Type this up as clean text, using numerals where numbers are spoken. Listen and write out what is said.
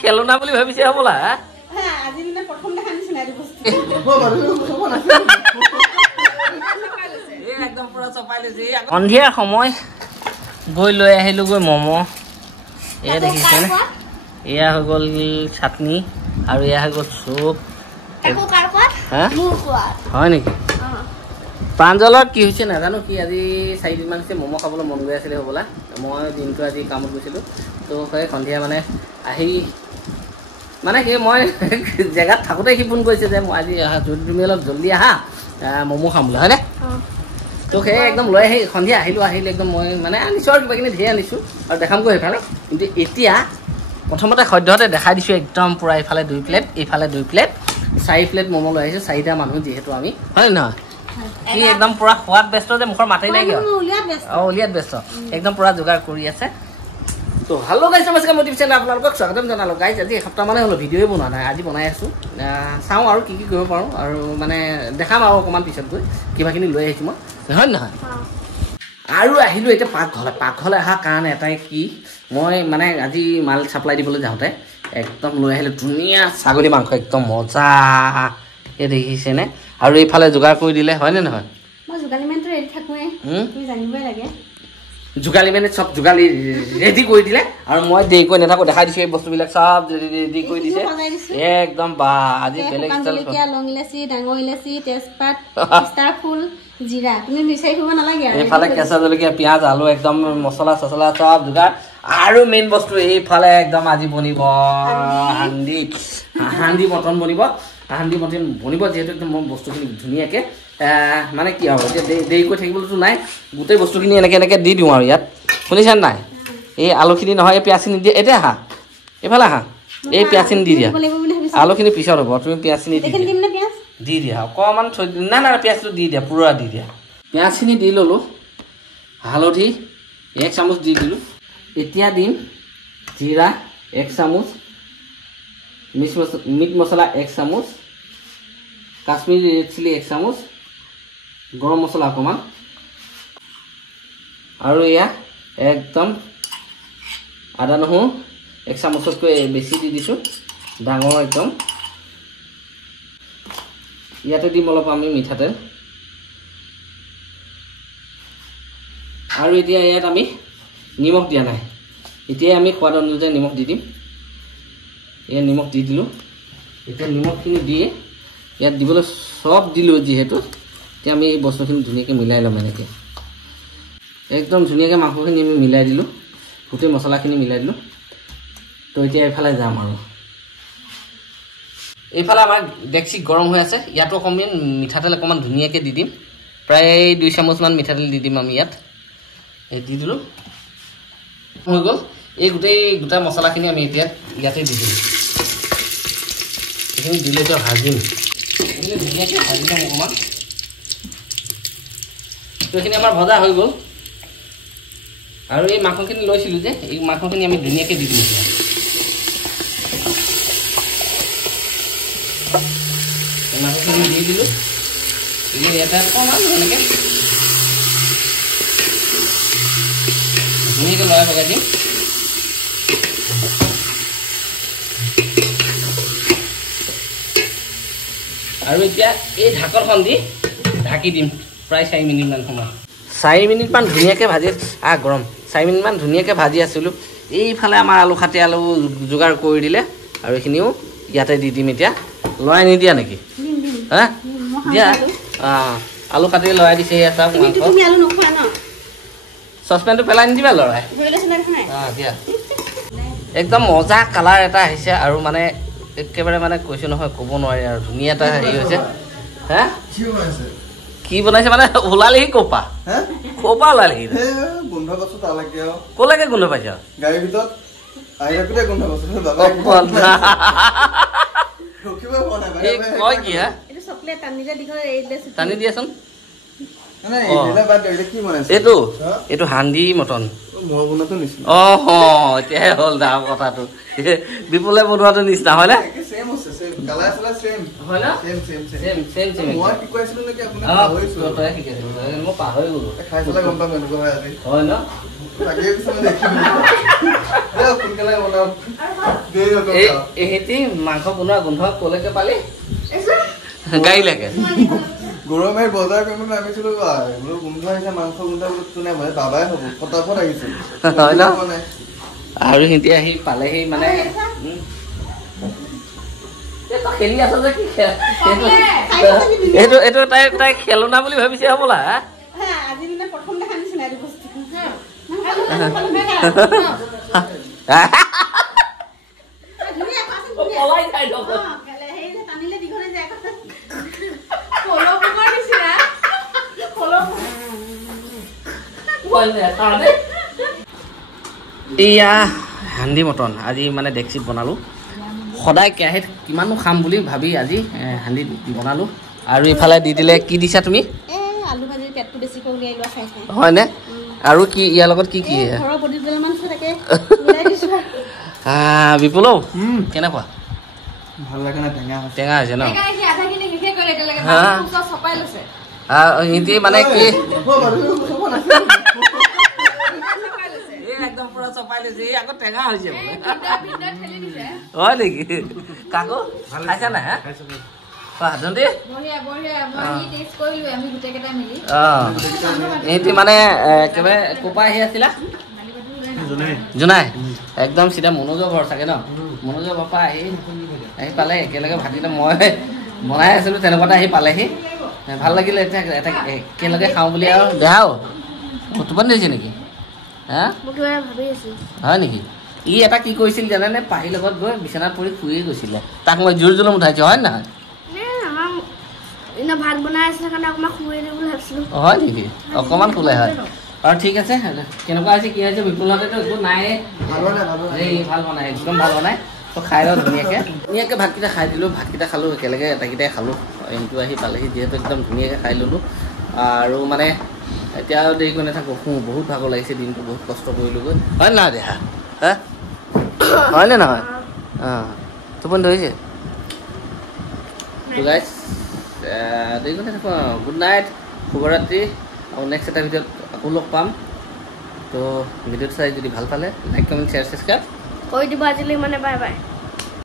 খেলনা বুলি ভাবিছে হবলা সন্ধিয়া সময় গৈ লৈ আহিলো গৈ মম' এয়া দেখিছেনে এয়া হৈ গ'ল চাটনি আৰু এয়া হৈ গ'ল চুপ হয় নেকি প্ৰাঞ্জলত কি হৈছে নাজানো কি আজি 4 দিনমান হৈছে মম' খাবলৈ মন গৈ আছিলে হ'বলা মই দিনটো আজি কামত গৈছিলোঁ তো সেই সন্ধিয়া মানে আহি মানে কি মই জেগাত থাকোঁতে সি ফোন কৰিছে যে মই আজি যদি তুমি অলপ জল্দি আহা ম'ম' খাম বোলে হয়নে তো সেই একদম লৈ আহি সন্ধিয়া আহিলোঁ একদম মই মানে আনিছোঁ আৰু কিবা কিনি ধেৰ আনিছোঁ আৰু দেখামগৈ সেইফালে কিন্তু এতিয়া প্ৰথমতে সদ্যহতে দেখাই দিছোঁ একদম পূৰা এইফালে 2 প্লেট এইফালে 2 প্লেট 4 প্লেট ম'ম' লৈ আহিছোঁ 4টা মানুহ যিহেতু আমি হয় নহয় কি একদম পুৰা সোৱাদ ব্যস্ত যে মুখৰ মাতেই নাই কিয় উলিয়াত ব্যস্ত একদম পুৰা যোগাৰ কৰি আছে তো হেল্ল' গাইজ নমস্কাৰ মই টিপচেন আপোনালোকক স্বাগতম জনালোঁ গাইজ আজি এসপ্তাহ মানে হ'লো ভিডিঅ'ই বনোৱা নাই আজি বনাই আছোঁ চাওঁ আৰু কি কৰিব পাৰোঁ আৰু মানে দেখাম আৰু অকণমান পিছত গৈ কিবাখিনি লৈ আহিছোঁ মই হয় নহয় আৰু আহিলোঁ এতিয়া পাকঘৰলৈ অহাৰ কাৰণে এটাই কি মই মানে আজি মাল চাপ্লাই দিবলৈ যাওঁতে একদম লৈ আহিলোঁ ধুনীয়া ছাগলী মাংস একদম মজা এই দেখিছেনে আৰু এইফালে যোগাৰ কৰি দিলে হয়নে নহয় যোগালী মানে চব যোগালী ৰেডি কৰি দিলে আৰু মই দেৰি কৰি নাথাকোঁ দেখাই দিছোঁ এই বস্তুবিলাক চব ৰেডি কৰি দিছে একদম বা আজি বেলেগ লং ইলাচি ডাঙৰ ইলাচি তেজপাত ষ্টাৰ ফুল জিৰা তুমি বিচাৰি ফুৰিব নালাগে আৰু এইফালে কেঁচা জলকীয়া পিঁয়াজ আলু একদম মছলা চছলা চব যোগাৰ আৰু মেইন বস্তু এইফালে একদম আজি বনিব হান্দি মটন বনিব যিহেতু একদম মই বস্তুখিনি ধুনীয়াকৈ মানে কি হ'ব এতিয়া দেৰি কৰি থাকিবলৈতো নাই গোটেই বস্তুখিনি এনেকৈ দি দিওঁ আৰু ইয়াত শুনিছেনে নাই এই আলুখিনি নহয় এই পিঁয়াজখিনি দিয়ে এতিয়া আহা এইফালে আহা এই পিঁয়াজখিনি দি দিয়া আলুখিনি পিছত হ'ব তুমি পিঁয়াজখিনি দি দিয়া অকণমান থৈ না পিঁয়াজটো দি দিয়া পুৰা দি দিয়া পিঁয়াজখিনি দি ল'লোঁ হালধি 1 চামুচ দি দিলোঁ এতিয়া দিম জিৰা 1 চামুচ মিট মছলা 1 চামুচ কাশ্মীৰী ৰেড চিলি 1 চামুচ গৰম মছলা অকণমান আৰু এয়া একদম আদা নহৰু 1 চামুচতকৈ বেছি দি দিছোঁ ডাঙৰ একদম ইয়াতে দিম অলপ আমি মিঠাতেল আৰু এতিয়া ইয়াত আমি নিমখ দিয়া নাই এতিয়াই আমি সোৱাদ অনুযায়ী নিমখ দি দিম এয়া নিমখ দি দিলোঁ এতিয়া নিমখখিনি দি ইয়াত দিবলৈ চব দিলোঁ যিহেতু এতিয়া আমি এই বস্তুখিনি ধুনীয়াকৈ মিলাই ল'ম এনেকৈ একদম ধুনীয়াকৈ মাংসখিনি আমি মিলাই দিলোঁ গোটেই মছলাখিনি মিলাই দিলোঁ তো এতিয়া এইফালে যাম আৰু এইফালে আমাৰ ডেক্সি গৰম হৈ আছে ইয়াতো অকণমান মিঠাতেল অকণমান ধুনীয়াকৈ দি দিম প্ৰায় 2 চামুচমান মিঠাতেল দি দিম আমি ইয়াত এই দি দিলোঁ হৈ গ'ল এই গোটা মছলাখিনি আমি এতিয়া ইয়াতে দি দিম এইখিনি দিলে এতিয়া ভাজিম এইখিনি ধুনীয়াকৈ ভাজি ল'ম অকণমান তো এইখিনি আমাৰ ভজা হৈ গ'ল আৰু এই মাংসখিনি লৈছিলোঁ যে এই মাংসখিনি আমি ধুনীয়াকৈ দি দিম এতিয়া মাংসখিনি দি দিলোঁ ইয়াতে অকণমান এনেকৈ ধুনীয়াকৈ লৰাই ভগাই দিম আৰু এতিয়া এই ঢাকনখন দি ঢাকি দিম প্ৰায় 4 মিনিটমান সময় 4 মিনিটমান ধুনীয়াকৈ ভাজি গৰম 4 মিনিটমান ধুনীয়াকৈ ভাজি আছিলোঁ এইফালে আমাৰ আলু যোগাৰ কৰি দিলে আৰু এইখিনিও ইয়াতে দি দিম এতিয়া লৰাই নিদিয়া নেকি হা দিয়া আলু কাটি লৰাই দিছে এয়া চব মাংস চচপেনটো পেলাই নিদিবা লৰাই দিয়া একদম মজা কালাৰ এটা আহিছে আৰু মানে একেবাৰে মানে কৈছোঁ নহয় ক'ব নোৱাৰি আৰু ধুনীয়া এটা হেৰি হৈছে হা কি বনাইছে মানে ওলালেহি ক'পা ওলালেহি গোন্ধ পাইছোঁ তালৈকে ক'লৈকে গোন্ধ পাইছ গাড়ীৰ ভিতৰত আহি থাকোঁতে গোন্ধ পাইছোঁ কয় কি হা টানি দিয়াচোন এইটো হান্দি মটন এতিয়াহে হ'ল ডাঙৰ কথাটো বিপুলে বনোৱাটো নিচিনা হয়নে কালাৰ চালাৰ চেম হয় না চেম চেম চেম চেম চেম মই কি কৈছিলো নেকি আপোনাক অ পাহৰিছো তই শিকাইছিলো মই পাহৰি গলো খাই চালে গম পাম এনেকুৱা হয় আজি হয় না লাগে কিছুমান দেখিলো সোনকালে বনাম দেৰি নকৰো এহেঁতি মাংস বনোৱা গোন্ধ কলৈকে পালি গাড়ী লাগে গৰমে বজাৰ কৰিব নামিছিলো বোলো গোন্ধ আহিছে মাংস গোন্ধ বোলো কোনে মানে বাবাই হ'ব ফটাফট আহিছিল হয় ন আৰু সিহঁতি আহি পালেহি মানে খেলি আছ যে কি এইটো এইটো তাই তাই খেলনা বুলি ভাবিছে হ'বলা আজি দিনা প্ৰথম দেখা নিচিনা এইটো বস্তু পলাই খাই লব সেই যে টানিলে দীঘলে যায় এয়া হান্দি মটন আজি মানে ডেক্সিত বনালোঁ সদায় কেৰাহীত কিমানো খাম বুলি ভাবি আজি হান্দিত বনালোঁ আৰু ইফালে দি দিলে কি দিছা তুমি আলু ভাজিৰ পেটটো বেছিকৈ উলিয়াই লোৱা খাই খাই হয়নে আৰু কি ইয়াৰ লগত কি কি ঘৰৰ বডি দুডালমান আছে তাকে মিলাই দিছো বিপুল কেনেকুৱা ভাল লাগে না টেঙা টেঙা হৈছে ন হা সিহঁতি মানে কি একদম পুৰা চপাই লৈছে আকৌ টেঙা হৈছে হয় নেকি কাকো খাইছা নাই সিহঁতি মানে একেবাৰে ক'পা আহি আছিলা জোনাই একদম চিধা মনোজৰ ঘৰ চাগে ন মনোজৰ ঘৰৰ পৰা আহি পালে একেলগে ভাতকেইটা মই বনাই আছিলোঁ তেনেকুৱাতে আহি পালেহি ভাল লাগিলে এতিয়া এটা একেলগে খাওঁ বুলি আৰু দেহাও টোপনি দিছে নেকি হা হয় নেকি ই এটা কি কৰিছিল জানেনে পাহিৰ লগত গৈ বিচনাত পৰি শুয়ে গৈছিলে তাক মই জোৰ জুলুম উঠাইছো হয় নহয় ভাত বনাই আছিলে কাৰণে অকণমান শুৱে দিওঁ বুলি ভাবিছিলোঁ হয় নেকি অকণমান শুলে হয় আৰু ঠিক আছে কেনেকুৱা হৈছে কি হৈছে বিপুলহঁতেতো একো নাই এই ভাল বনাই একদম ভাল বনাই তো খাই লওঁ ধুনীয়াকৈ ধুনীয়াকৈ ভাতকেইটা খাই দিলোঁ ভাতকেইটা খালোঁ একেলগে এটাকেইটাই খালোঁ এনটো আহি পালেহি যিহেতু একদম ধুনীয়াকৈ খাই ল'লোঁ আৰু মানে এতিয়া আৰু দেৰি কৰি নাথাকোঁ শুওঁ বহুত ভাগৰ লাগিছে দিনটো বহুত কষ্ট কৰিলোঁগৈ হয় নহয় দেহা হা হয়নে নহয় অঁ টোপনি ধৰিছে তো গাইজ দেৰি কৰি নাথাকোঁ গুড নাইট শুভৰাত্ৰি আৰু নেক্সট এটা ভিডিঅ'ত আকৌ লগ পাম তো ভিডিঅ'টো চাই যদি ভাল পালে লাইক কমেণ্ট শ্বেয়াৰ ছাবস্ক্ৰাইব কৰি দিব আজিলৈ মানে বাই বাই